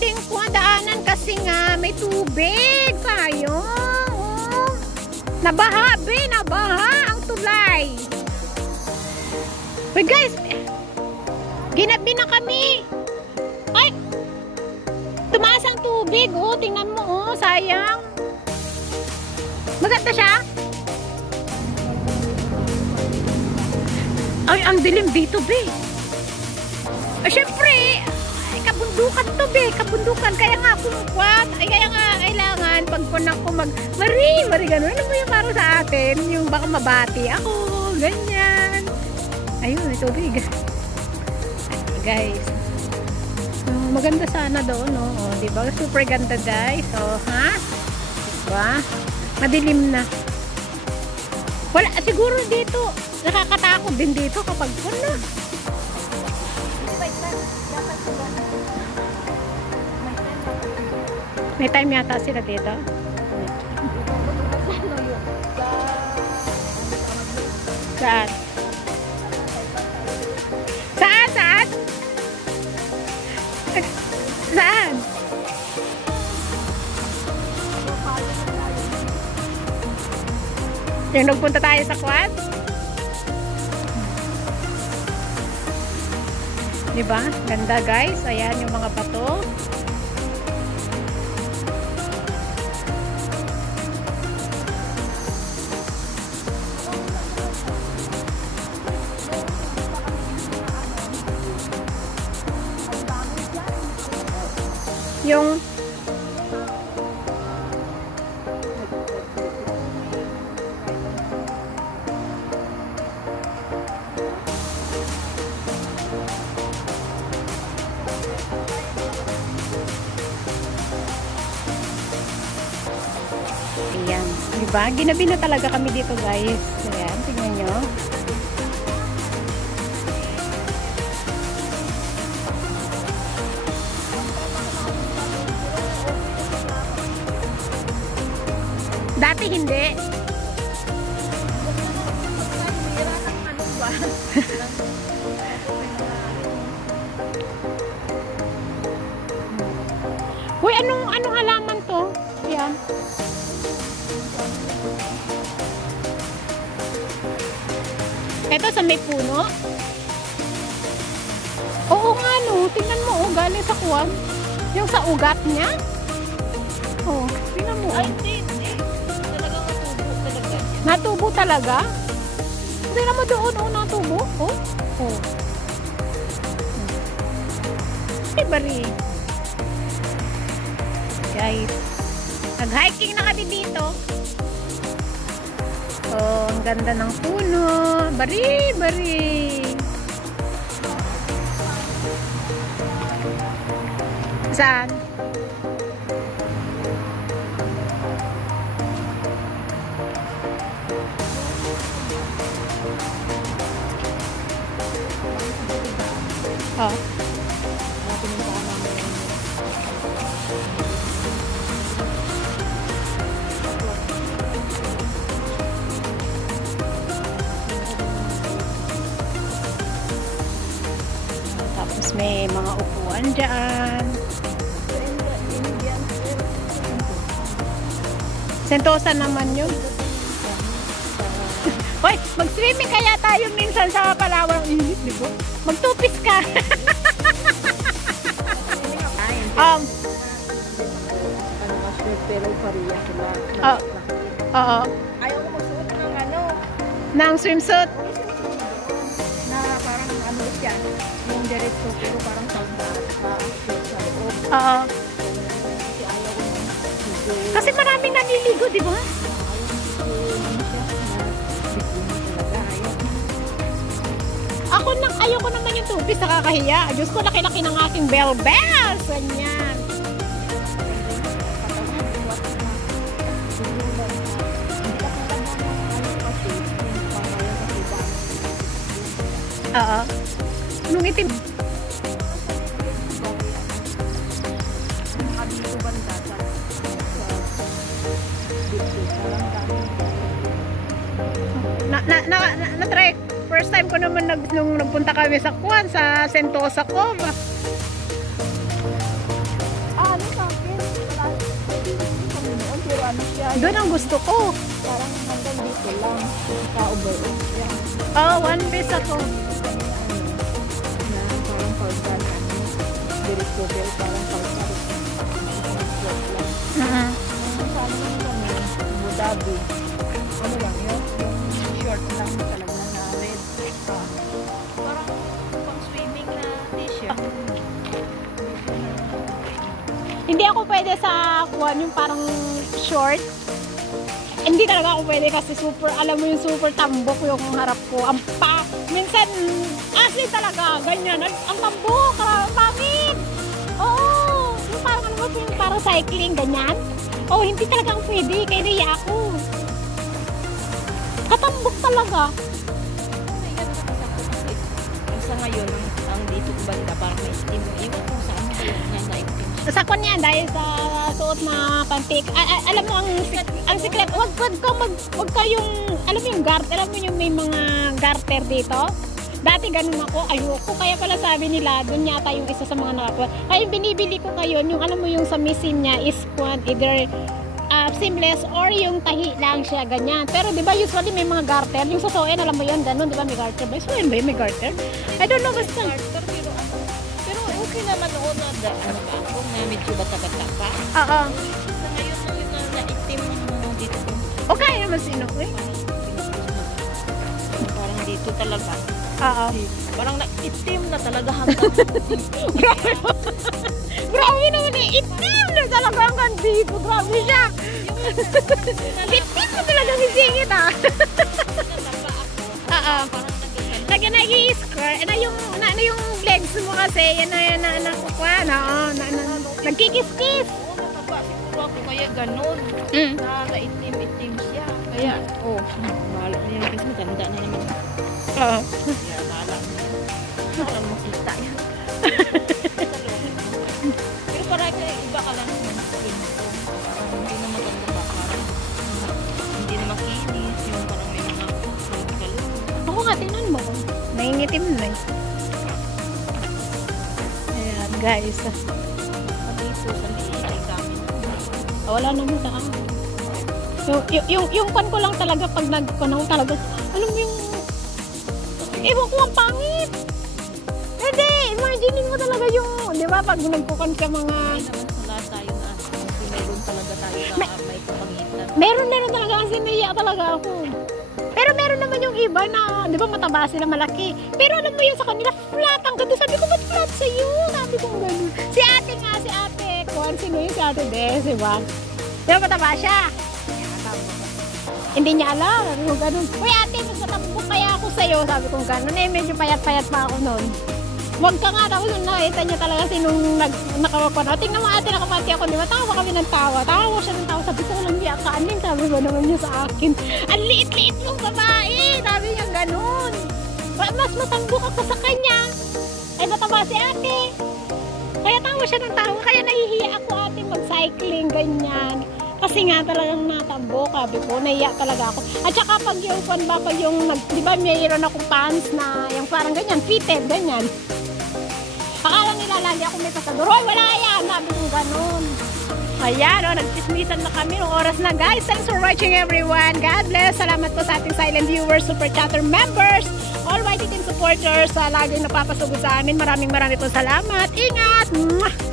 pwedeng daanan kasi nga may tubig. Sayang. Oh. Nabaha, nabaha ang tulay. Uy guys, ginabi na kami. Ay, tumaas ang tubig. Oh, tingnan mo. Oh, sayang. Maganda siya. Ay, ang dilim dito, be. Ay, syempre, ay, kabundukan to, be. Kabundukan. Kaya nga kumukwan. Ay, kaya nga kailangan pagpunan ko Mari, gano'n. Ano mo yung para sa atin? Yung baka mabati ako. Ganyan. Ayun, may tubig. Guys. Maganda sana doon, no? O, diba? Super ganda, guys. O, ha? Diba? Madilim na. Wala, siguro dito. Nakakatakot din dito kapag ano. May time yata sila dito. Saan? Saan? Saan? Yung nagpunta tayo sa quad? Diba? Ganda guys. Ayan yung mga bato. Yung ayan, diba? Ginabi na talaga kami dito guys. Ayan, tingnan nyo. Dati hindi. Uy, anong halaman to? Yan. Ito sa may puno. Oo nga no, tingnan mo oh, galing sa kuwag. Yung sa ugat niya. Oh, tingnan mo. Ay, hindi. Talagang natubo talaga. Natubo talaga? Tingnan mo doon, oh, natubo. Oh. Oh. Bari. Guys, nag-hiking na kami dito. Oh, ang ganda ng puno. Bari. Saan? Oh. Tapos may mga upuan dyan. Sentosa naman yun. Hoy, mag-swimming kaya tayo minsan sa Palawan. Init, di ba? Magtupis ka. Pero pariya sila. Oo. Ayaw ko magsuot ng Ng swimsuit. na parang ano siya, yung diretso pero parang salda sa loob. Oo. Kasi ayaw ko ng Kasi maraming naliligo, di ba? Ayoko naman yung tubig, nakakahiya. Diyos ko, laki-laki ng aking bell-bells. Ganyan. Oo. Anong itim? Na-try. First time ko naman nung nagpunta kami sa Kuan, sa Sentosa Cove. ano siya. Doon ang gusto ko. Parang hanggang dito lang. Sa overall. Yan. Oh, one piece ako. Na parang pagka na ano. Diretso pero parang pagka. Ang sana naman kami. Abu Dhabi. Ano lang yun? Yung short lang talaga na red. Parang pang swimming na t-shirt. Hindi ako pwede sa kuwan yung parang short. Hindi talaga ako pwede kasi super, alam mo yung super tambok yung harap ko. Minsan, asin talaga, ganyan. Ang tambok, ang pangit. Oo, yung parang ano ba, yung parang cycling, ganyan. Oo, hindi talaga ako pwede, kaya naiya ako. Katambok talaga. Sa ngayon, ang dito banda parang may steam. Iwan kung saan ba yun nga na-itim. Sa kanya dahil sa suot na pantik. Alam mo ang secret, wag ka yung alam mo yung garter, alam mo yung may mga garter dito. Dati ganun ako, ayoko. Kaya pala sabi nila, doon yata yung isa sa mga nakakuha. Kaya yung binibili ko ngayon, yung alam mo yung sa misin niya is either seamless or yung tahi lang siya, ganyan. Pero di ba usually may mga garter, yung susuin, alam mo yun, ganun, di ba may garter ba? Susuin ba yun, may garter? I don't know, basta. Pero okay naman noon na ano ba ako na medyo bata-bata pa. Oo. Sa ngayon yung na-itim dito. Okay naman sino, eh. Parang dito talaga. Oo. Parang na-itim na talaga hanggang Grabe. Grabe naman eh. Itim na talaga hanggang dito. Grabe siya. Itim na talaga sisingit ah. Oo. Lagi nag-i-score. Na yung legs mo kasi. Yan na kukwa. Nagkikis-kis. Oo, nakaba siguro ako kaya ganun. Na itim-itim siya. Kaya, bahala na yan kasi maganda na naman. Oo. Kaya bahala na. Parang makita yan. Pero parang iba ka lang naman skin ko. Parang hindi na maganda ba? Parang hindi na makinis. Yung parang may mga chemical. Ako nga, tingnan mo. Naingitim na eh. Ayan, guys. Dito sa liit kami. Wala naman sa akin. Yung pan ko lang talaga pag nagpanaw talaga. Alam mo yung ewan ko ang pangit. Hindi, imagine mo talaga yung, di ba, pag nagkukan ka mga May naman sa lahat tayo na kasi meron talaga tayo na may kapangitan. meron talaga kasi naiya talaga ako. Pero meron naman yung iba na, di ba, mataba sila malaki. Pero alam mo yun sa kanila, flat ang ganda. Sabi ko, ba't flat sa'yo? Sabi ko, gano'n. Si ate nga, si ate. Kung sino yung si ate Des, di ba? Di ba mataba siya? Hindi niya alam. Sabi ko, gano'n. Uy, ate, mas matambok kaya ako sa'yo. Sabi ko, gano'n. Eh, medyo payat-payat pa ako noon. Huwag ka nga. Tapos nakita niya talaga sinong nakawakon. O, tingnan mo ate, nakamati ako. Di ba? Tawa kami ng tawa. Tawa siya ng tawa. Sabi ko, walang niya kaanin. Sabi ba naman niya sa akin. Ang liit-liit mong babae. Sabi niya, gano'n. Mas matambok ako sa kanya. Ay, mataba si ate. Kaya tawa siya ng tawa. Kaya nahihiya ako ate mag-cycling, ganyan. Kasi nga talagang natambok. Sabi ko, nahiya talaga ako. At saka pag yung pag yung, di ba mayroon akong pants na yung parang ganyan, fitted, ganyan. Akala nila lagi ako may pasador. Hoy, wala yan. Sabi ko ganun. Ayan, nagchismisan na kami. Nung oras na, guys. Thanks for watching, everyone. God bless. Salamat po sa ating silent viewers, super chatter members, all YT team supporters, sa laging napapasugod sa amin. Maraming po salamat. Ingat! Mwah!